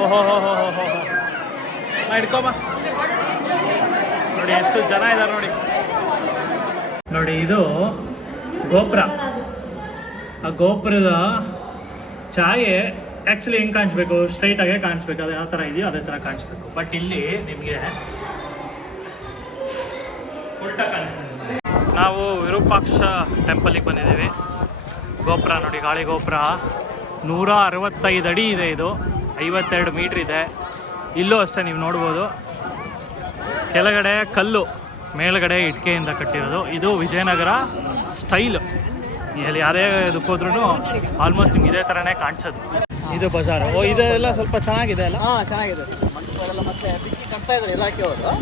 ಓಹೋ ನೋಡಿ, ಎಷ್ಟು ಜನ ಇದ್ದಾರೆ ನೋಡಿ. ನೋಡಿ, ಇದು ಗೋಪುರ. ಆ ಗೋಪುರದ ಛಾಯೆ ಆ್ಯಕ್ಚುಲಿ ಹೆಂಗೆ ಕಾಣಿಸ್ಬೇಕು? ಸ್ಟ್ರೈಟಾಗೆ ಕಾಣಿಸ್ಬೇಕು. ಅದು ಯಾವ ಥರ ಇದೆಯೋ ಅದೇ ಥರ ಕಾಣಿಸ್ಬೇಕು. ಬಟ್ ಇಲ್ಲಿ ನಿಮಗೆ ಉಲ್ಟಾ ಕಾಣಿಸ್ತದೆ. ನಾವು ವಿರೂಪಾಕ್ಷ ಟೆಂಪಲಿಗೆ ಬಂದಿದ್ದೀವಿ. ಗೋಪುರ ನೋಡಿ, ಗಾಳಿ ಗೋಪುರ. ನೂರ ಅರವತ್ತೈದು ಅಡಿ ಇದೆ ಇದು. ಐವತ್ತೆರಡು ಮೀಟ್ರ್ ಇದೆ. ಇಲ್ಲೂ ಅಷ್ಟೇ ನೀವು ನೋಡ್ಬೋದು. ಕೆಳಗಡೆ ಕಲ್ಲು ಮೇಲ್ಗಡೆ ಇಟ್ಕೆಯಿಂದ ಕಟ್ಟಿರೋದು. ಇದು ವಿಜಯನಗರ ಸ್ಟೈಲ್. ಇಲ್ಲಿ ಯಾರೇ ಇದಕ್ಕೆ ಹೋದ್ರೂ ಆಲ್ಮೋಸ್ಟ್ ನಿಮ್ಗೆ ಇದೇ ಥರನೇ ಕಾಣಿಸೋದು. ಇದು ಬಜಾರ್. ಓ ಇದೆಲ್ಲ ಸ್ವಲ್ಪ ಚೆನ್ನಾಗಿದೆ ಅಲ್ಲ? ಹಾಂ ಚೆನ್ನಾಗಿದೆ. ಮತ್ತೆ ಕಟ್ತಾ ಇದ್ದಾರೆ ಇಲಾಖೆಯವರು.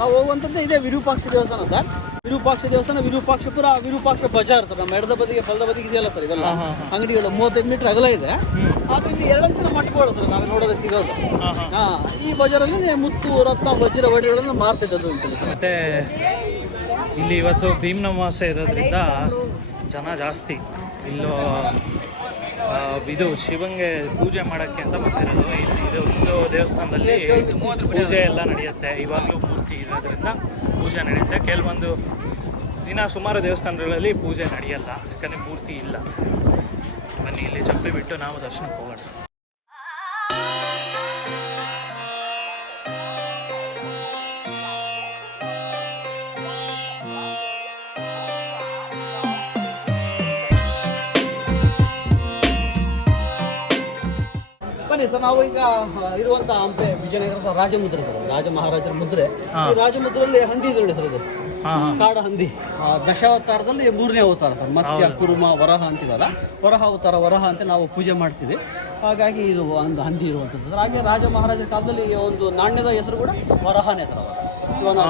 ನಾವು ಹೋಗುವಂಥದ್ದು ಇದೆ ವಿರೂಪಾಕ್ಷ ದೇವಸ್ಥಾನ ಸರ್. ವಿರೂಪಾಕ್ಷ ದೇವಸ್ಥಾನ ವಿರೂಪಾಕ್ಷಪುರ ವಿರೂಪಾಕ್ಷ ಬಜಾರ್ ಸರ್. ನಮ್ಮ ಎಡದ ಬದಿಗೆ ಬಲದ ಬದಿಗೆ ಇದೆಯಲ್ಲ ಸರ್ ಇವೆಲ್ಲ. ಅಂಗಡಿಗಳು ಮೂವತ್ತೈದು ಮೀಟರ್ ಅಗಲ ಇದೆ. ಆದ್ರೆ ಇಲ್ಲಿ ಎರಡು ಜನ ಮಂಟಪಗಳು ಸರ್ ನಾವು ನೋಡೋದಕ್ಕೆ ಸಿಗೋದು. ಹಾಂ ಈ ಬಜಾರಲ್ಲಿ ಮುತ್ತು ರತ್ನ ವಜ್ರ ವಡಿಗಳನ್ನು ಮಾರ್ತಿದ್ದದ್ದು ಮತ್ತೆ ಇಲ್ಲಿ ಇವತ್ತು ಭೀಮ್ ಅಮಾವಾಸ್ಯೆ ಇರೋದ್ರಿಂದ ಜನ ಜಾಸ್ತಿ. ಇಲ್ಲೋ ಇದು ಶಿವಂಗೆ ಪೂಜೆ ಮಾಡೋಕ್ಕೆ ಅಂತ ಬರ್ತಿರೋದು. ಇದು ಇದು ಒಂದು ದೇವಸ್ಥಾನದಲ್ಲಿ ಪೂಜೆ ಎಲ್ಲ ನಡೆಯುತ್ತೆ. ಇವಾಗಲೂ ಮೂರ್ತಿ ಇರೋದ್ರಿಂದ. ಪೂಜೆ ನಡೆಯುತ್ತೆ. ಕೆಲವೊಂದು ದಿನ ಸುಮಾರು ದೇವಸ್ಥಾನಗಳಲ್ಲಿ ಪೂಜೆ ನಡೆಯಲ್ಲ, ಯಾಕಂದರೆ ಮೂರ್ತಿ ಇಲ್ಲ. ಬನ್ನಿ, ಇಲ್ಲಿ ಚಪ್ಪಲಿ ಬಿಟ್ಟು ನಾವು ದರ್ಶನಕ್ಕೆ ಹೋಗೋಣ. ಬನ್ನಿ ಸರ್ ನಾವು ಈಗ ಇರುವಂತಹ ಇರುವಂತ ಹಂಪೆ ವಿಜಯನಗರದ ರಾಜಮುದ್ರೆ ಸರ್ ರಾಜ ಮಹಾರಾಜರ ಮುದ್ರೆ. ಈ ರಾಜಮುದ್ರಲ್ಲಿ ಹಂದಿ ಇದೆ ನೋಡಿ ಸರ್ ಇದು. ಕಾಡ ಹಂದಿ. ದಶಾವತಾರದಲ್ಲಿ ಮೂರನೇ ಅವತಾರ ಸರ್ ಮತ್ಸ್ಯ ಕುರುಮ ವರಹ ಅಂತಿವಲ್ಲ ವರಹ ಅವತಾರ ವರಹ ಅಂತ ನಾವು ಪೂಜೆ ಮಾಡ್ತೀವಿ. ಹಾಗಾಗಿ ಇದು ಒಂದು ಹಂದಿ ಇರುವಂಥದ್ದು ಸರ್. ಹಾಗೆ ರಾಜ ಮಹಾರಾಜರ ಕಾಲದಲ್ಲಿ ಒಂದು ನಾಣ್ಯದ ಹೆಸರು ಕೂಡ ವರಹನೇ ಸರ್ ಅವರು ಇವನ.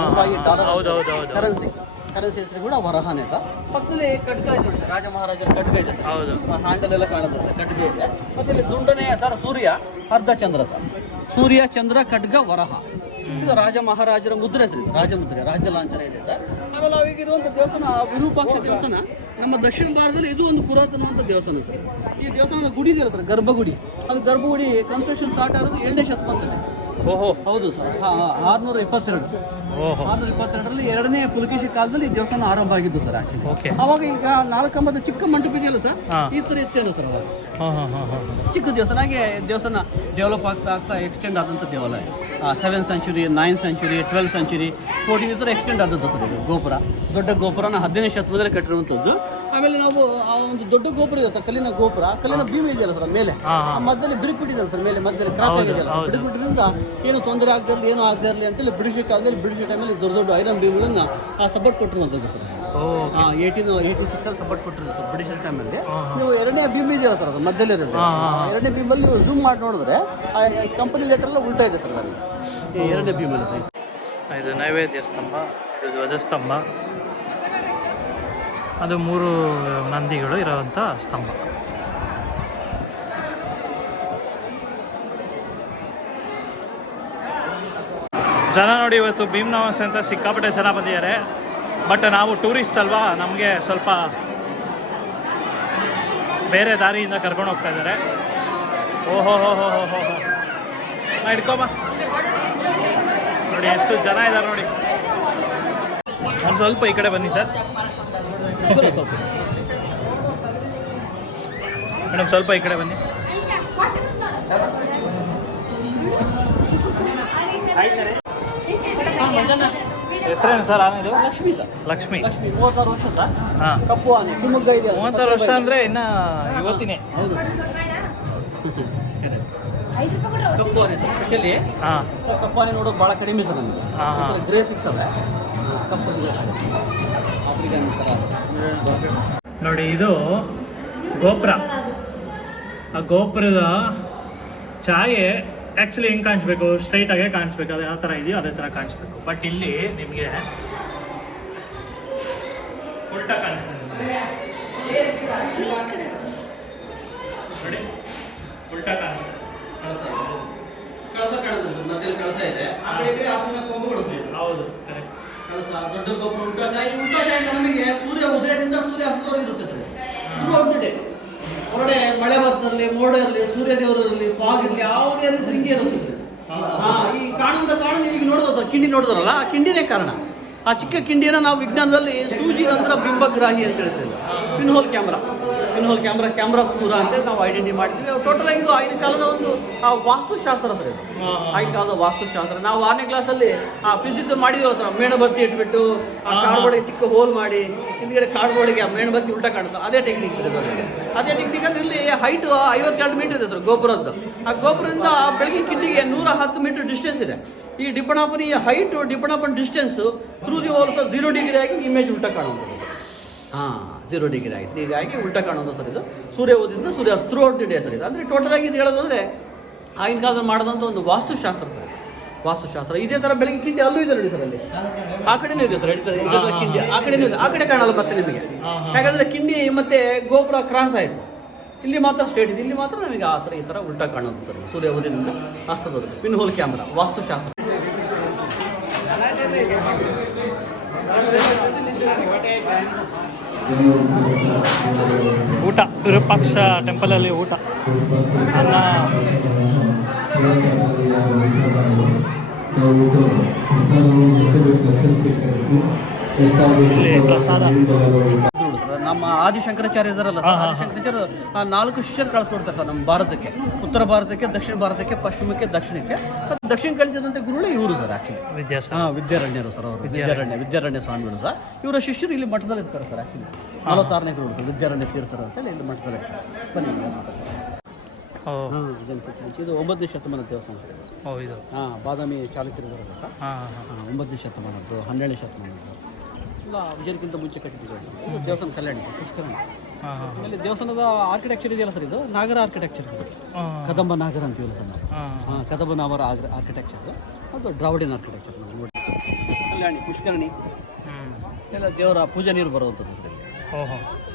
ಕರೆನ್ಸಿ ಕರೆನ್ಸಿ ಹೆಸರು ಕೂಡ ವರಹನೇ ಸರ್ ಪಕ್ಕದಲ್ಲಿ ಖಡ್ಗ ಇದೆ ನೋಡಿ ರಾಜ ಮಹಾರಾಜರ ಖಡ್ಗ ಇದೆ ಸರ್. ಹೌದು. ಹ್ಯಾಂಡಲ್ ಎಲ್ಲ ಕಾಣಬಹುದು ಸರ್ ಖಡ್ಗ ಇದೆ. ಮತ್ತೆ ಇಲ್ಲಿ ದುಂಡನೆ ಸರ್ ಸೂರ್ಯ ಅರ್ಧ ಚಂದ್ರ ಸರ್ ಸೂರ್ಯ ಚಂದ್ರ ಖಡ್ಗ ವರಹ. ಇದು ರಾಜ ಮಹಾರಾಜರ ಮುದ್ರೆ ಸರ್ ಇದು ರಾಜ ಮುದ್ರೆ ರಾಜ್ಯ ಲಾಂಛನ ಇದೆ ಸರ್. ಆಮೇಲೆ ಅವಾಗ ಇರುವಂಥ ದೇವಸ್ಥಾನ ವಿರೂಪಾಕ್ಷ ದೇವಸ್ಥಾನ ನಮ್ಮ ದಕ್ಷಿಣ ಭಾರತದಲ್ಲಿ ಇದು ಒಂದು ಪುರಾತನವಂತ ದೇವಸ್ಥಾನ ಸರ್. ಈ ದೇವಸ್ಥಾನದ ಗುಡಿ ಇದೆ ಸರ್ ಗರ್ಭಗುಡಿ. ಅದು ಗರ್ಭಗುಡಿ ಕನ್ಸ್ಟ್ರಕ್ಷನ್ ಸ್ಟಾರ್ಟ್ ಆಗೋದು ಏಳನೇ ಶತಮಾನದಲ್ಲಿ. ಓಹೋ. ಹೌದು ಸರ್ ಆರುನೂರ ಇಪ್ಪತ್ತೆರಡು. ಆರುನೂರ ಇಪ್ಪತ್ತೆರಡರಲ್ಲಿ ಎರಡನೇ ಪುಲಕೇಶಿ ಕಾಲದಲ್ಲಿ ಈ ದೇವಸ್ಥಾನ ಆರಂಭ ಆಗಿದ್ದು ಸರ್ ಓಕೆ. ಅವಾಗ ಈಗ ನಾಲ್ಕಂಬದ ಚಿಕ್ಕ ಮಂಟಪ ಇದೆಯಲ್ಲ ಸರ್? ಈ ಥರ ಇತ್ತೇನು ಸರ್ ಅವಾಗ? ಚಿಕ್ಕ ದೇವಸ್ಥಾನ ಹಾಗೆ ದೇವಸ್ಥಾನ ಡೆವಲಪ್ ಆಗ್ತಾ ಆಗ್ತಾ ಎಕ್ಸ್ಟೆಂಡ್ ಆದಂಥ ದೇವಾಲಯ. Seven century nine century twelve century fourteen ಈ ಥರ ಎಕ್ಸ್ಟೆಂಡ್ ಆದದ್ದು ಸರ್ ಇದು ಗೋಪುರ. ದೊಡ್ಡ ಗೋಪುರನ ಹದಿನೈದು ಶತಮಾನದಲ್ಲಿ ಕಟ್ಟಿರುವಂಥದ್ದು. ಆಮೇಲೆ ನಾವು ಆ ಒಂದು ದೊಡ್ಡ ಗೋಪುರ ಇದೆ ಸರ್ ಕಲ್ಲಿನ ಗೋಪುರ. ಕಲ್ಲಿನ ಭೀಮ ಇದೆಯಲ್ಲ ಸರ್ ಮೇಲೆ. ಆ ಮಧ್ಯದಲ್ಲಿ ಬಿರುಕುಬಿಟ್ಟಿದೆ ಸರ್ ಮೇಲೆ ಮಧ್ಯದಲ್ಲಿ ಕ್ರಾಕ್ ಆಗಿದೆಯಲ್ಲ. ಬಿಡುಬಿಟ್ಟಿದ್ರಿಂದ ಏನು ತೊಂದರೆ ಆಗದೇ ಇರಲಿ ಏನೂ ಆಗದೇ ಇರಲಿ ಅಂತೇಳಿ ಬ್ರಿಟಿಷ್ ಕಾಲದಲ್ಲಿ ಬ್ರಿಟಿಷ್ ಟೈಮಲ್ಲಿ ದೊಡ್ಡ ದೊಡ್ಡ ಐರನ್ ಭೀಮ್ಗಳನ್ನ ಸಪೋರ್ಟ್ ಕೊಟ್ಟಿರುವಂಥದ್ದು ಸರ್. ಓ ಏಯ್ಟೀನ್ ಏಯ್ಟಿ ಸಿಕ್ಸ್ ಅಲ್ಲಿ ಸಪೋರ್ಟ್ ಕೊಟ್ಟಿರೋದು ಸರ್ ಬ್ರಿಟಿಷ್ ಟೈಮಲ್ಲಿ ನೀವು ಎರಡನೇ ಭೀಮ್ ಇದೆಯಲ್ಲ ಸರ್ ಅದು ಮಧ್ಯದಲ್ಲಿ ಇರುತ್ತೆ ಎರಡನೇ ಭೀಮಲ್ಲಿ ನೀವು ಝೂಮ್ ಮಾಡಿ ನೋಡಿದ್ರೆ ಆ ಕಂಪನಿ ಲೆಟರ್ ಎಲ್ಲ ಉಲ್ಟಾ ಇದೆ ಸರ್ ನನಗೆ ಈ ಎರಡನೇ ಭೀಮಲ್ಲಿ. ಸರ್ ಇದು ನೈವೇದ್ಯ ಸ್ತಂಭ ಇದು ಧ್ವಜಸ್ತಂಭ. ಅದು ಮೂರು ನಂದಿಗಳು ಇರೋವಂಥ ಸ್ತಂಭ. ಜನ ನೋಡಿ ಇವತ್ತು ಭೀಮ್ನವಾಸ ಅಂತ ಸಿಕ್ಕಾಪಟ್ಟೆ ಜನ ಬಂದಿದ್ದಾರೆ. ಬಟ್ ನಾವು ಟೂರಿಸ್ಟ್ ಅಲ್ವಾ, ನಮಗೆ ಸ್ವಲ್ಪ ಬೇರೆ ದಾರಿಯಿಂದ ಕರ್ಕೊಂಡು ಹೋಗ್ತಾ ಇದ್ದಾರೆ. ಓಹೋ ಹೋ ಹೋ ಹೋ ಹೋ. ನಾ ಹಿಡ್ಕೊಬಾ. ನೋಡಿ, ಎಷ್ಟು ಜನ ಇದ್ದಾರೆ ನೋಡಿ. ಒಂದು ಸ್ವಲ್ಪ ಈ ಕಡೆ ಬನ್ನಿ ಸರ್. ಮೇಡಮ್ ಸ್ವಲ್ಪ ಈ ಕಡೆ ಬನ್ನಿ. ಹೆಸರೇನು ಸರ್ ಆನೆದು ಲಕ್ಷ್ಮಿ ಸರ್. ಲಕ್ಷ್ಮಿ. ಲಕ್ಷ್ಮಿ ಮೂವತ್ತಾರು ವರ್ಷ ಸರ್. ಹಾಂ. ಕಪ್ಪು ಆನೆ ಶಿವಮೊಗ್ಗ ಇದೆ ಮೂವತ್ತಾರು ವರ್ಷ ಅಂದರೆ ಇನ್ನು ಇವತ್ತಿನೇ. ಹೌದು. ಕಪ್ಪು ಆನೆ ಸರ್ ಸ್ಪೆಷಲಿ ಹಾಂ. ಕಪ್ಪು ಆನೆ ನೋಡೋದು ಭಾಳ ಕಡಿಮೆ ಸರ್ ನಮಗೆ. ಹಾಂ. ಗ್ರೇ ಸಿಗ್ತವೆ. ಕಪ್ಪು ಸಿಗುತ್ತೆ ನೋಡಿ ಇದು ಗೋಪುರ. ಆ ಗೋಪುರದ ಛಾಯೆ ಆ್ಯಕ್ಚುಲಿ ಹೆಂಗೆ ಕಾಣಿಸ್ಬೇಕು? ಸ್ಟ್ರೈಟಾಗೆ ಕಾಣಿಸ್ಬೇಕು. ಅದು ಯಾವ ಥರ ಇದೆಯೋ ಅದೇ ಥರ ಕಾಣಿಸ್ಬೇಕು. ಬಟ್ ಇಲ್ಲಿ ನಿಮಗೆ ಉಲ್ಟಾ ಕಾಣಿಸ್ತದೆ ನೋಡಿ ಉಲ್ಟಾ ಕಾಣಿಸ್ತದೆ. ಹೌದು. ಕಳಸ ದೊಡ್ಡ ಗೋಪುರ ಉಲ್ಟಾ ಶಾಹಿ ಉಲ್ಟಾ ನಮಗೆ ಸೂರ್ಯ ಉದಯದಿಂದ ಸೂರ್ಯ ಅಸ್ತವರೆಗೆ ಇರುತ್ತೆ sir. Throughout the day ಹೊರಡೆ ಮಳೆ ಬರ್ತಲ್ಲಿ ಮೋಡ ಇರಲಿ ಸೂರ್ಯ ದೇವರಲ್ಲಿ ಫಾಗ್ ಇರಲಿ ಯಾವುದೇ ರೀತಿ ಹಿಂಗೆ ಇರುತ್ತೆ ಹಾ ಈ ಕಾಣದ ಕಾರಣ ನಿಮಗೆ ನೋಡಿದ ಕಿಂಡಿ ನೋಡಿದ್ರಲ್ಲ ಆ ಕಿಂಡಿನೇ ಕಾರಣ. ಆ ಚಿಕ್ಕ ಕಿಂಡಿಯನ್ನು ನಾವು ವಿಜ್ಞಾನದಲ್ಲಿ ಸೂಜಿ ನಂತರ ಬಿಂಬಗ್ರಾಹಿ ಅಂತ ಹೇಳ್ತೇವೆ. Pinhole camera pinhole camera camera obscura ಅಂತೇಳಿ ನಾವು ಐಡೆಂಟಿ ಮಾಡ್ತೀವಿ. ಟೋಟಲ್ ಆಗಿ ಇದು ಆಗಿನ ಕಾಲದ ಒಂದು ಆ, ವಾಸ್ತುಶಾಸ್ತ್ರ ಅದ್ರ ಇದು. ಆಗಿನ ಕಾಲದ ವಾಸ್ತುಶಾಸ್ತ್ರ. ನಾವು ಆರನೇ ಕ್ಲಾಸಲ್ಲಿ ಆ ಫಿಸಿಕ್ಸ್ ಮಾಡಿದ್ವಿ ಹತ್ರ ಮೇಣಬತ್ತಿ ಇಟ್ಬಿಟ್ಟು ಆ ಕಾರ್ಬೋಡಿಗೆ ಚಿಕ್ಕ ಹೋಲ್ ಮಾಡಿ ಹಿಂದ್ಗಡೆ ಕಾರ್ಬೋಡಿಗೆ ಆ ಮೇಣಬತ್ತಿ ಉಲ್ಟಾ ಕಾಣುತ್ತೆ. ಅದೇ ಟೆಕ್ನಿಕ್ ಅದೇ ಟೆಕ್ನಿಕ್ ಅಂದ್ರೆ ಇಲ್ಲಿ ಹೈಟ್ ಐವತ್ತೆರಡು ಮೀಟರ್ ಇದೆ ಸರ್ ಗೋಪುರದ್ದು. ಆ ಗೋಪುರದಿಂದ ಬೆಳಗ್ಗೆ ಕಿಂಡಿಗೆ ನೂರ ಹತ್ತು ಮೀಟರ್ ಡಿಸ್ಟೆನ್ಸ್ ಇದೆ. ಈ ಡಿಪಣಾಪನ ಈ height ಡಿಪಣಾಪನ distance through the also zero zero degree ಆಗಿ ಇಮೇಜ್ ಉಲ್ಟಾ ಕಾಣುವಂಥದ್ದು. ಹಾಂ ಜೀರೋ ಡಿಗ್ರಿ ಆಗಿ ಹೀಗಾಗಿ ಉಲ್ಟಾ ಕಾಣೋದು ಸರ್ ಇದು. ಸೂರ್ಯ ಓದಿದಿಂದ ಸೂರ್ಯ throughout the day sir ಇದು. ಅಂದರೆ ಟೋಟಲ್ ಆಗಿ ಇದು ಹೇಳೋದಂದ್ರೆ ಆಗಿನ ಕಾಲದಲ್ಲಿ ಮಾಡಿದಂಥ ಒಂದು ವಾಸ್ತುಶಾಸ್ತ್ರ ಸರ್ ವಾಸ್ತುಶಾಸ್ತ್ರ. ಇದೇ ಥರ ಬೆಳಗ್ಗೆ ಕಿಂಡಿ ಅಲ್ಲೂ ಇದೆ ನೋಡಿ ಸರ್ ಅಲ್ಲಿ. ಆ ಕಡೆನೂ ಇದೆ ಸರ್ ಹಿಡಿತದೆ ಇದೇ ಥರ ಕಿಂಡಿ. ಆ ಕಡೆನೂ ಇದೆ. ಆ ಕಡೆ ಕಾಣಲ್ಲ ಮತ್ತೆ ನಿಮಗೆ. ಯಾಕಂದರೆ ಕಿಂಡಿ ಮತ್ತೆ ಗೋಪುರ ಕ್ರಾಸ್ ಆಯಿತು. ಇಲ್ಲಿ ಮಾತ್ರ ಸ್ಟೇಟ್ ಇದೆ. ಇಲ್ಲಿ ಮಾತ್ರ ನಮಗೆ ಆ ಥರ ಈ ಥರ ಉಲ್ಟಾ ಕಾಣೋದು ಸರ್ ಸೂರ್ಯ ಉದಯದಿಂದ ಅಸ್ತದ ಪಿನ್ ಹೋಲ್ ಕ್ಯಾಮ್ರಾ ವಾಸ್ತುಶಾಸ್ತ್ರ. ಊಟ ವಿರೂಪಾಕ್ಷ ಟೆಂಪಲಲ್ಲಿ ಊಟ. ಅನ್ನ. ಇಲ್ಲಿ ಪ್ರಸಾದ. ನಮ್ಮ ಆದಿಶಂಕರಾಚಾರ್ಯ ಇದಾರಲ್ಲ ಸರ್ ಆದಿಶಂಕರಾಚಾರ್ಯ ಆ ನಾಲ್ಕು ಶಿಷ್ಯರು ಕಳಿಸ್ಕೊಡ್ತಾರೆ ಸರ್ ನಮ್ಮ ಭಾರತಕ್ಕೆ. ಉತ್ತರ ಭಾರತಕ್ಕೆ ದಕ್ಷಿಣ ಭಾರತಕ್ಕೆ ಪಶ್ಚಿಮಕ್ಕೆ ದಕ್ಷಿಣಕ್ಕೆ. ದಕ್ಷಿಣ ಕಳಿಸಿದಂತೆ ಗುರುಗಳು ಇವರು ಸರ್ ಆಕ್ಚುಲಿ ಹಾಂ ವಿದ್ಯಾರಣ್ಯರು ಸರ್ ಅವರು ವಿದ್ಯಾರಣ್ಯ. ವಿದ್ಯಾರಣ್ಯ ಸ್ವಾಮಿಗಳು ಸರ್. ಇವರ ಶಿಷ್ಯರು ಇಲ್ಲಿ ಮಠದಲ್ಲಿ ಇರ್ತಾರೆ ಸರ್ ಆಕ್ಚುಲಿ ನಲವತ್ತಾರನೇ ಗುರುಗಳು ಸರ್ ವಿದ್ಯಾರಣ್ಯ ತೀರ್ಥರು ಅಂತೇಳಿ ಇಲ್ಲಿ ಮಠದಲ್ಲಿ ಇರ್ತಾರೆ. ಬನ್ನಿ ಇದು ಒಂಬತ್ತನೇ ಶತಮಾನ ದೇವಸ್ಥಾನ ಸರ್ ಹಾಂ ಬಾದಾಮಿ ಚಾಲುಕ್ಯರಿದಾರಲ್ಲ ಸರ್. ಹಾಂ ಹಾಂ. ಹಾಂ ಒಂಬತ್ತನೇ ಶತಮಾನದ್ದು ಹನ್ನೆರಡನೇ ಶತಮಾನದ್ದು. ಇಲ್ಲ ವಿಜಯಕ್ಕಿಂತ ಮುಂಚೆ ಕಟ್ಟಿದ್ದು ಇದು ದೇವಸ್ಥಾನ ಕಲ್ಯಾಣ ಪುಷ್ಕರಣ. ಆಮೇಲೆ ದೇವಸ್ಥಾನದ ಆರ್ಕಿಟೆಕ್ಚರ್ ಇದೆಯಲ್ಲ ಸರ್ ಇದು? ನಾಗರ ಆರ್ಕಿಟೆಕ್ಚರ್ ಕದಂಬ ನಾಗರ ಅಂತೀವಲ್ಲ ಸರ್ ನಾವು ಹಾಂ ಕದಂಬ ನಾಗರ ಆರ್ಕಿಟೆಕ್ಚರ್ ಅದು ದ್ರಾವಿಡಿಯನ್ ಆರ್ಕಿಟೆಕ್ಚರ್ ನೋಡಿ. ಕಲ್ಯಾಣಿ ಪುಷ್ಕರಣಿ. ಎಲ್ಲ ದೇವರ ಪೂಜೆ ನೀರು ಬರುವಂಥದ್ದು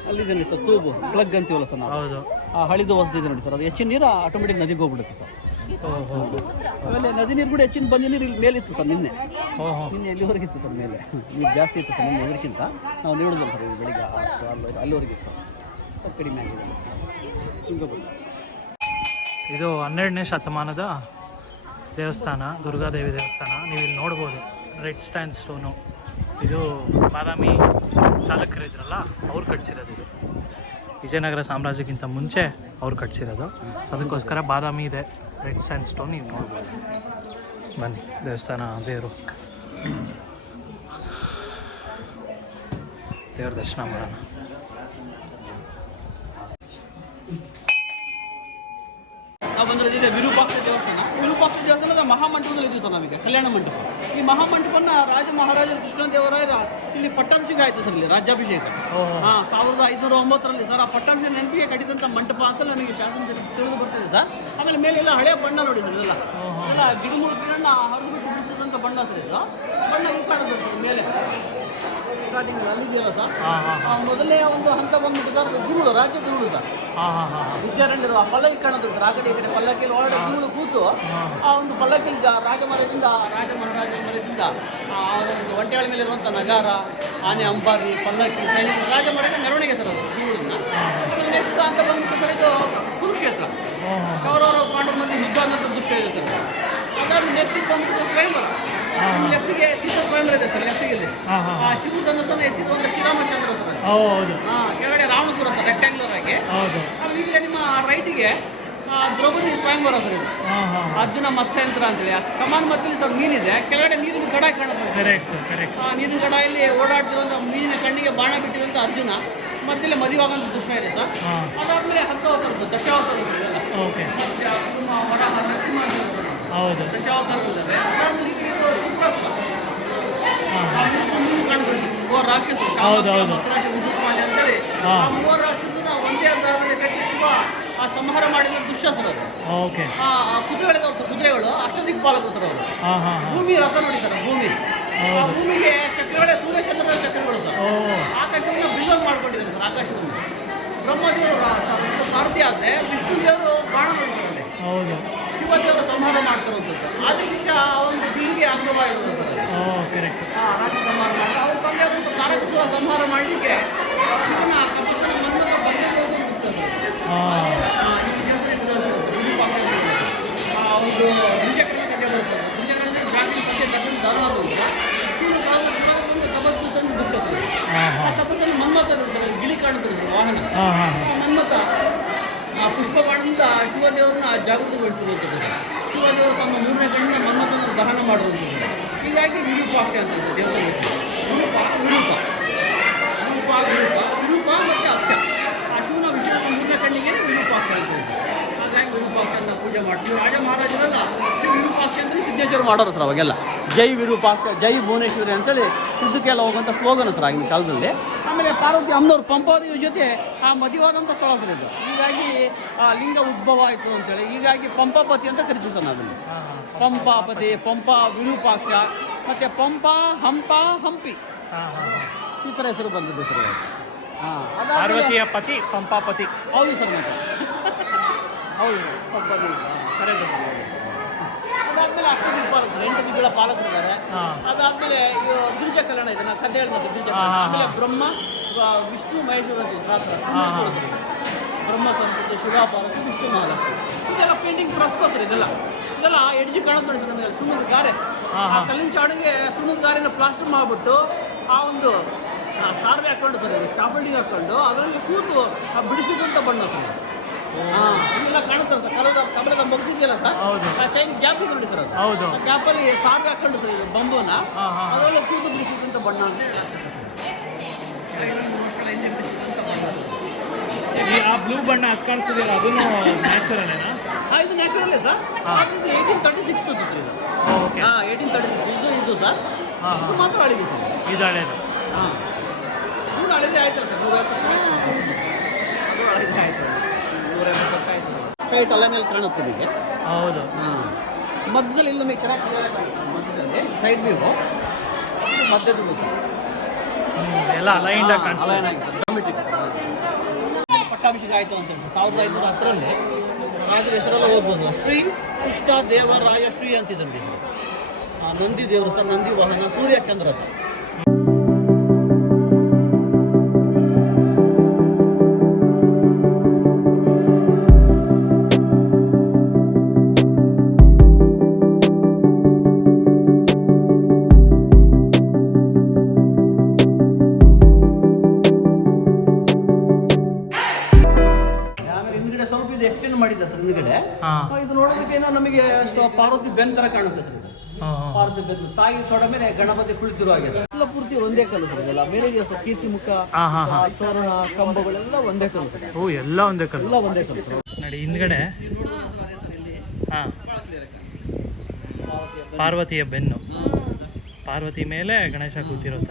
ಅಲ್ಲಿ ಇದನ್ನು ಸರ್ ತೂಬು ಪ್ಲಗ್ ಅಂತೀವಲ್ಲ ಸರ್ ನಾವು. ಹೌದು. ಆ ಹಳಿದು ಹೊಸದಿದೆ ನೋಡಿ ಸರ್. ಅದು ಹೆಚ್ಚಿನ ನೀರು ಆಟೋಮೆಟಿಕ್ ನದಿಗೆ ಹೋಗ್ಬಿಡುತ್ತೆ ಸರ್. ಆಮೇಲೆ ನದಿ ನೀರು ಕೂಡ ಹೆಚ್ಚಿನ ಬಂದ ನೀರು ಇಲ್ಲಿ ಮೇಲಿತ್ತು ಸರ್ ನಿನ್ನೆ. ನಿನ್ನೆ ಎಲ್ಲಿವರೆಗೆ ಇತ್ತು ಸರ್ ಮೇಲೆ? ನೀರು ಜಾಸ್ತಿ ಇತ್ತು ಸರ್, ನಿನ್ನೆ ಇದಕ್ಕಿಂತ ನಾವು ನೋಡಿದ್ವಲ್ಲ ಸರ್ ಬೆಳಿಗ್ಗೆ ಅಷ್ಟು ಅಲ್ಲಿ ಅಲ್ಲಿವರೆಗೆ ಇತ್ತು. ಸ್ವಲ್ಪ ಕಡಿಮೆ ಆಗಿದೆ. ಇದು ಹನ್ನೆರಡನೇ ಶತಮಾನದ ದೇವಸ್ಥಾನ ದುರ್ಗಾದೇವಿ ದೇವಸ್ಥಾನ. ನೀವು ಇಲ್ಲಿ ನೋಡ್ಬೋದು, ರೆಡ್ ಸ್ಟ್ಯಾಂಡ್ ಸ್ಟೋನು. ಇದು ಬಾದಾಮಿ ಚಾಲಕರಿದ್ರಲ್ಲ ಅವ್ರು ಕಟ್ಸಿರೋದು ಇದು. ವಿಜಯನಗರ ಸಾಮ್ರಾಜ್ಯಕ್ಕಿಂತ ಮುಂಚೆ ಅವ್ರು ಕಟ್ಸಿರೋದು. ಸೊ ಅದಕ್ಕೋಸ್ಕರ ಬಾದಾಮಿ ಇದೆ ರೆಡ್ ಸ್ಯಾಂಡ್ ಸ್ಟೋನ್ ನೀವು ನೋಡ್ಬೋದು. ಬನ್ನಿ, ದೇವಸ್ಥಾನ ದೇವರು ದೇವ್ರ ದರ್ಶನ ಮಾಡೋಣ. ನಾವು ಬಂದಿರೋದು ಇದೆ ವಿರೂಪಾಕ್ಷ ದೇವಸ್ಥಾನ. ವಿರೂಪಾಕ್ಷ ದೇವಸ್ಥಾನದ ಮಹಾಮಂಟಪದಲ್ಲಿ ಇದ್ದೀವಿ ಸರ್ ನಮಗೆ ಕಲ್ಯಾಣ ಮಂಟಪ. ಈ ಮಹಾಮಂಟಪನ ರಾಜ ಮಹಾರಾಜ ಕೃಷ್ಣದೇವರಾಯರ ಇಲ್ಲಿ ಪಟ್ಟಾಭಿಷೇಕ ಆಯಿತು ಸರ್ ಇಲ್ಲಿ ರಾಜ್ಯಾಭಿಷೇಕ. ಹಾಂ ಸಾವಿರದ ಐದುನೂರ ಒಂಬತ್ತರಲ್ಲಿ ಸರ್ ಆ ಪಟ್ಟಾಭಿಷೇಕ ನೆನಪಿಗೆ ಕಡಿದಂಥ ಮಂಟಪ ಅಂತ ನನಗೆ ಶಾಸನ ತಿಳಿದು ಬರ್ತಿದೆ ಸರ್. ಆಮೇಲೆ ಮೇಲೆಲ್ಲ ಹಳೆ ಬಣ್ಣ ನೋಡಿ ಸರ್ ಇದೆಲ್ಲ. ಎಲ್ಲ ಗಿಡಮೂರು ಗಿಡನ್ನ ಹರಿದು ಬಿಟ್ಟು ಬಿಡಿಸಿದಂಥ ಬಣ್ಣ ಸರ್ ಇದು. ಬಣ್ಣ ಈ ಕಾಣುತ್ತೆ ಮೇಲೆ. ಸ್ಟಾರ್ಟಿಂಗ್ ಅಲ್ಲಿದೆಯಲ್ಲ ಸರ್? ಮೊದಲನೇ ಒಂದು ಹಂತ ಬಂದ್ಬಿಟ್ಟು ಸರ್ ಗುರುಗಳು ರಾಜ್ಯ ಗುರುಳು ಸರ್. ವಿದ್ಯಾರಣ್ಯರು ಆ ಪಲ್ಲಕ್ಕಿ ಕಾಣಿದ್ರು ಸರ್ ಆ ಕಡೆ ಈ ಕಡೆ ಪಲ್ಲಕ್ಕಿಯಲ್ಲಿ ಒಳಗಡೆ ಗುರುಳು ಕೂತು ಆ ಒಂದು ಪಲ್ಲಕ್ಕಿಯಲ್ಲಿ ರಾಜಮರದಿಂದ ರಾಜ ಮಹಾರಾಜದಿಂದ ರಾಜ ಆ ಒಂದು ಒಂಟೆಗಳ ಮೇಲೆ ಇರುವಂಥ ನಗಾರ ಆನೆ ಅಂಬಾರಿ ಪಲ್ಲಕ್ಕಿ ಸೈನಿಕ ರಾಜ ಮಹಾರಾಜ ಮೆರವಣಿಗೆ ಸರ್ ಅದು ಗುರುಗಳನ್ನ ಆಮೇಲೆ ನೆಕ್ಸ್ಟ್ ಅಂತ ಬಂದ್ಬಿಟ್ಟು ಸರ್ ಇದು ಕುರುಕ್ಷೇತ್ರ. ಕೌರವರ ಪಾಂಡವ ಮಂದಿ ಯುದ್ಧ ಅನ್ನೋದು ದೃಶ್ಯ ಇದೆ ಸರ್. ಅದಾದ ನೆಕ್ಸ್ಟ್ ಬಂದ್ಬಿಟ್ಟು ಸ್ವಯಂವರ ಲೆಫ್ಟಿಗೆ ಕಿಶೋರ್ ಸ್ವಯಂವರ ಇದೆ ಸರ್ ಲೆಫ್ಟಿಗೆ ಹಾಂ ಹಾಂ ಶಿವಧನಸ್ಸನ್ನು ಎತ್ತಿದ ಒಂದು ಶ್ರೀರಾಮಚಂದ್ರ ಸರ್. ಹೌದು. ಹಾ ಕೆಳಗಡೆ ರಾವಣಸುರ ಅಂತ ರೆಕ್ಟ್ಯಾಂಗ್ಯುಲರ್ ಆಗಿ. ಹೌದು. ಈಗ ನಿಮ್ಮ ರೈಟಿಗೆ ಆ, ದ್ರೌಪದಿ ಸ್ವಯಂವರ ಸರ್ ಇದು. ಅರ್ಜುನ ಮತ್ಸ್ಯಂತ್ರ ಅಂತೇಳಿ. ಕಮಾನ್ ಸ್ವಲ್ಪ ಸರ್ ಮೀನಿದೆ. ಕೆಳಗಡೆ ನೀರಿನ ಗಡ ಕಾಣುತ್ತೆ ಕರೆಕ್ಟ್ ಕರೆಕ್ಟ್ ನೀರಿನ ಗಡ ಇಲ್ಲಿ ಓಡಾಡ್ತಿರುವಂಥ ಮೀನಿನ ಕಣ್ಣಿಗೆ ಬಾಣ ಬಿಟ್ಟಿದಂಥ ಅರ್ಜುನ ಮಧ್ಯದಲ್ಲಿ ಮದುವಾಗಂತ ದೃಶ್ಯ ಇದೆ ಸರ್. ಅದಾದ್ಮೇಲೆ ಹತ್ತು ಅವತಾರ ದಶಾವತಾರ. ಓಕೆ. ಹೌದು. ದಶಾವತಾರಗಳಿದ್ದಾವೆ ಅದಾದ್ಮೇಲೆ ಇದು ಇದು ಶುಕ್ರಪ್ಪ. ಹಾಂ. ಆ. ಆ ಆ ಸಂಹಾರ ಮಾಡಿದ ದುಶ್ಶಾಸನ ಅದು ಓಕೆ. ಆ ಆ ಕುದುರೆಗಳಿದಾವೆ ಸರ್, ಕುದುರೆಗಳು ಅಷ್ಟದಿಕ್ಪಾಲಕರು ಸರ್ ಅವರು. ಭೂಮಿ ರಥ ನೋಡಿದ್ದಾರೆ ಭೂಮಿ. ಆ ಭೂಮಿಗೆ ಚಕ್ರಗಳೇ ಸೂರ್ಯಚಂದ್ರ ಚಕ್ರಗಳು ಸರ್. ಓ. ಆಕಾಶವನ್ನು ಬಿಲ್ಲನ್ ಮಾಡ್ಕೊಂಡಿದ್ದಾರೆ ಸರ್ ಆಕಾಶವನ್ನು. ಬ್ರಹ್ಮದೇವರು ಸಾರಥಿ ಆದ್ರೆ ವಿಷ್ಣು ದೇವರು ಬಾಣ ಮಾಡ್ತಾರೆ ಹೌದು. ಶಿವದೇವರು ಸಂಹಾರ ಮಾಡ್ತಿರೋದು ಆದಿಶಿಕ್ಷ ಆ ಒಂದು ಅದು. ಓ ಕರೆಕ್ಟ್ ಸಂಹಾರ ಮಾಡಿ. ಅವ್ರು ಬಂದೇ ಒಂದು ಸಂಹಾರ ಮಾಡಲಿಕ್ಕೆ ಶಿವನ ಬಂದೇ ಒಂದು ಕಥೆ ಬರ್ತದೆ. ಕಥೆ ತಗೊಂಡು ಕಾಲದ ಹಾಂ. ಆ ತಪಸ್ಸನ್ನು ನೋಡ್ತಾರೆ ಗಿಳಿ ಕಾಣ್ತಾರೆ ಸರ್ ವಾಹನ. ಮನ್ಮತ ಆ ಪುಷ್ಪ ಮನ್ಮಥ ಆ ಶಿವದೇವರನ್ನ ಜಾಗೃತಗೊಳಿಸಿರುವಂಥದ್ದು ಶಿವದೇವರು ತಮ್ಮ ಮೂರನೇ ಕಣ್ಣಿನ ಮನ್ಮಥನ ದಹನ ಮಾಡುವಂಥದ್ದು. ಹೀಗಾಗಿ ವಿರೂಪಾಕ್ಷ ಅಂತ ದೇವರ. ವಿರೂಪ ವಿರೂಪ. ವಿರೂಪ ವಿರೂಪ. ವಿರೂಪ ಮತ್ತು ಅಕ್ಷ. ಆ ಶಿವನ ವಿಶ್ವ ಮೂರನೇ ಕಣ್ಣಿಗೆ ವಿರೂಪಾಕ್ಷ ಅಂತ ಇದೆ ಹಾಗಾಗಿ ವಿರೂಪಾಕ್ಷ ಅಂತ ಪೂಜೆ ಮಾಡ್ತೀವಿ ರಾಜ ಮಹಾರಾಜರೆಲ್ಲ ಶ್ರೀ ವಿರೂಪಾಕ್ಷ ಅಂದರೆ ಸಿಗ್ನೇಚರ್ ಮಾಡೋರು ಸರ್ ಅವಾಗೆಲ್ಲ. ಜೈ ವಿರೂಪಾಕ್ಷ ಜೈ ಭುವನೇಶ್ವರಿ ಅಂತೇಳಿ ಉದ್ದಕ್ಕೆಲ್ಲ ಹೋಗುವಂಥ ಸ್ಲೋಗನ್ ಸರ್ ಆಗಿನ ಕಾಲದಲ್ಲಿ. ಆಮೇಲೆ ಪಾರ್ವತಿ ಅಮ್ಮನವ್ರು ಪಂಪಾದೇವಿ ಜೊತೆ ಆ ಮದುವಾದಂಥ ಸ್ಥಳ ಸರ್ ಇದು. ಹೀಗಾಗಿ ಆ ಲಿಂಗ ಉದ್ಭವ ಆಯಿತು ಅಂತೇಳಿ ಹೀಗಾಗಿ ಪಂಪಾಪತಿ ಅಂತ ಕರಿತೀವಿ ಸರ್ ನಾವಲ್ಲಿ. ಪಂಪಾಪತಿ ಪಂಪ ವಿರೂಪಾಕ್ಷ ಮತ್ತು ಪಂಪ ಹಂಪ ಹಂಪಿ. ಈ ಥರ ಹೆಸರು ಬಂದಿದೆ ಸರ್. ಹಾಂ ಪಾರ್ವತಿಯ ಪತಿ ಪಂಪಾಪತಿ. ಹೌದು ಸರ್ ಮತ್ತೆ. ಹೌದು ಕರೆಕ್ಟ್ ಅದಾದ್ಮೇಲೆ ಅಕ್ಕ ಪಾಲಕರು ಎಂಟು ದಿಗ್ಗಳ ಪಾಲಕರು ಇದ್ದಾರೆ ಅದಾದ್ಮೇಲೆ ಗಿರಿಜಾ ಕಲ್ಯಾಣ ಇದೆ. ನಾವು ಕಥೆ ಹೇಳಿದ ಗಿರಿಜಾ. ಆಮೇಲೆ ಬ್ರಹ್ಮ ವಿಷ್ಣು ಮಹೇಶ್ವರ. ಬ್ರಹ್ಮ ಸಂಸ್ಕೃತ ಶಿವ ಪಾರ್ವತಿ ವಿಷ್ಣು ಮಹಾಲಕ್ಷ್ಮಿ. ಇದೆಲ್ಲ ಪೇಂಟಿಂಗ್ ಪ್ರಸ್ಕೋತಾರೆ ಇದೆಲ್ಲ. ಇದೆಲ್ಲ ಎಡ್ಜಿ ಕಾಣೋದು ನೋಡಿ ನಮಗೆ. ಸುಣ್ಣದ ಗಾರೆ. ಆ. ಕಲ್ಲಿನ ಚಾಡಿಗೆ ಸುಣ್ಣದ ಗಾರೆನ ಪ್ಲಾಸ್ಟರ್ ಮಾಡಿಬಿಟ್ಟು ಆ ಒಂದು ಸಾರ್ವೆ ಹಾಕೊಂಡು ಸರ್ ಸ್ಟಾಫಲ್ಡಿಂಗ್ ಹಾಕೊಂಡು ಅದರಲ್ಲಿ ಕೂತು ಆ ಬಿಡಿಸಿದಂಥ ಬಣ್ಣ ಸರ್. ಹಾಂ. ಇಲ್ಲೆಲ್ಲ ಕಾಣುತ್ತಲ್ಲ ಸರ್ ಕಲದ ಕಮಲದ ಮಗ್ದಿದೆಯಲ್ಲ ಸರ್. ಆ ಚೈನ್ ಗ್ಯಾಪ್ ಇದೆ ನೋಡಿ ಸರ್ ಅದು. ಹೌದು. ಆ ಗ್ಯಾಪಲ್ಲಿ ಸಾರ್ವೆ ಹಾಕೊಂಡು ಸರ್ ಇದು ಬಂಬುನ. ಅದರಲ್ಲಿ ಬಿಡಿಸಿದಂಥ ಬಣ್ಣ ಅಂತ ಸರ್. ಈ ಆ ಬ್ಲೂ ಬಣ್ಣ ಅದು ಕಾಣಿಸ್ತಿದೆಯಲ್ಲ ಅದನ್ನು ನ್ಯಾಚುರಲೇನಾ ಹಾ, ಇದು ನ್ಯಾಚುರಲ್ಲೇ ಸರ್. ಇದು ಏಯ್ಟೀನ್ ತರ್ಟಿ ಸಿಕ್ಸ್ ಸರ್. ಇದು ಓಕೆ ಹಾಂ ಏಯ್ಟೀನ್ ತರ್ಟಿ ಸಿಕ್ಸ್ ಇದು ಇದು ಸರ್. ಮಾತ್ರ ಹಳಿದೆ ಸರ್. ಇದು ಹಳೇದು. ಹಾಂ ಇದು ಹಳಿದೆ ಆಯ್ತಲ್ಲ ಸರ್ ನೂರ ಇದು ಹಳಿದೆ ಆಯ್ತು ನೂರ ಎಂಬತ್ತು ವರ್ಷ ಆಯ್ತು ಸ್ಟ್ರೈಟ್ ಅಲೆ ಮೇಲೆ ಕಾಣುತ್ತೆ ನಿಮಗೆ ಹೌದು. ಹಾಂ. ಮಧ್ಯದಲ್ಲಿ ಇಲ್ಲಿ ನಮಗೆ ಚೆನ್ನಾಗಿ ಕ್ಲಿಯರ್ ಆಗಿ ಕಾಣುತ್ತೆ. ಮಧ್ಯದಲ್ಲಿ ಸೈಡ್ ವ್ಯೂ ಮಧ್ಯದ ಎಲ್ಲ ಪಟ್ಟಾಭಿಷೇಕ ಆಯಿತು ಅಂತ ಸಾವಿರದ ಐನೂರ ಹತ್ತರಲ್ಲಿ ರಾಜರ ಹೆಸರೆಲ್ಲ ಓದ್ಬೋದು. ಶ್ರೀ ಕೃಷ್ಣ ದೇವರಾಯ ಶ್ರೀ ಅಂತಿದ್ದಂತೆ ನಂದಿ ದೇವರು ಸರ್ ನಂದಿ ವಾಹನ ಸೂರ್ಯ ಚಂದ್ರ ಸರ್ ಸ್ವಲ್ಪ ಇದು ಎಕ್ಸ್ಟೆಂಡ್ ಮಾಡಿದ್ದೆ ಸರ್ ಹಿಂದ್ಗಡೆ. ಇದು ನೋಡೋದಕ್ಕೆ ಏನೋ ನಮಗೆ ಪಾರ್ವತಿ ಬೆನ್ ತರ ಕಾಣುತ್ತೆ ಸರ್ ಪಾರ್ವತಿ ಬೆನ್. ತಾಯಿ ತೊಡ ಮೇಲೆ ಗಣಪತಿ ಕುಳಿತಿರುವ ಹಾಗೆ ಸರ್. ಎಲ್ಲ ಪೂರ್ತಿ ಒಂದೇ ಕಲ್ಲು ಸರ್ ಇದೆಲ್ಲ. ಮೇಲೆ ಇದೆ ಸರ್ ಕೀರ್ತಿ ಮುಖ ತೋರಣ ಕಂಬಗಳೆಲ್ಲ ಒಂದೇ ಕಲ್ಲು ಸರ್. ಓ ಎಲ್ಲ ಒಂದೇ ಕಲ್ಲು. ಎಲ್ಲ ಒಂದೇ ಕಲ್ಲು ಸರ್. ನೋಡಿ ಹಿಂದ್ಗಡೆ ಪಾರ್ವತಿಯ ಬೆನ್ನು. ಪಾರ್ವತಿ ಮೇಲೆ ಗಣೇಶ ಕೂತಿರೋದು